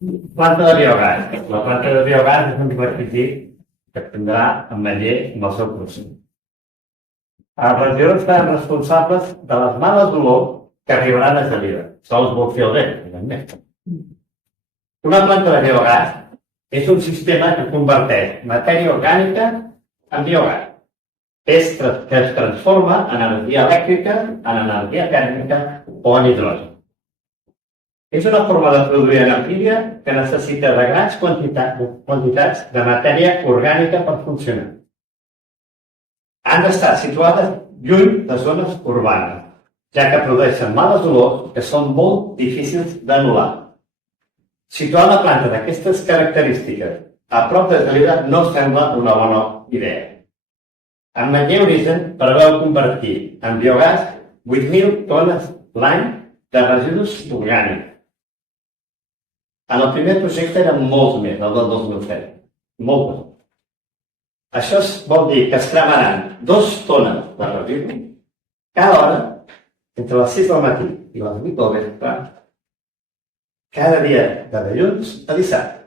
Planta de biogàs. La planta de biogàs és un requisit que prendrà ametller en el seu procés. Els regidors seran responsables de les males olors que arribaran a Gelida. Sols vol fer el bé, evidentment. Una planta de biogàs és un sistema que converteix matèria orgànica en biogàs. Que es transforma en energia elèctrica, en energia tèrmica o en hidrogen. És una forma de produir energia que necessita de grans quantitats de matèria orgànica per funcionar. Han d'estar situades lluny de zones urbanes, ja que produeixen males olors que són molt difícils d'anul·lar. Situar una planta d'aquestes característiques a prop de Gelida no sembla una bona idea. Ametller Origen preveu convertir en biogàs 8.000 tones l'any de residus orgànics. En el primer projecte eren molts més, el del 2007. Molts. Això vol dir que es cremaran 2 tones de residus cada hora entre les 6 del matí i les 8 del vespre, cada dia de dilluns a dissabte.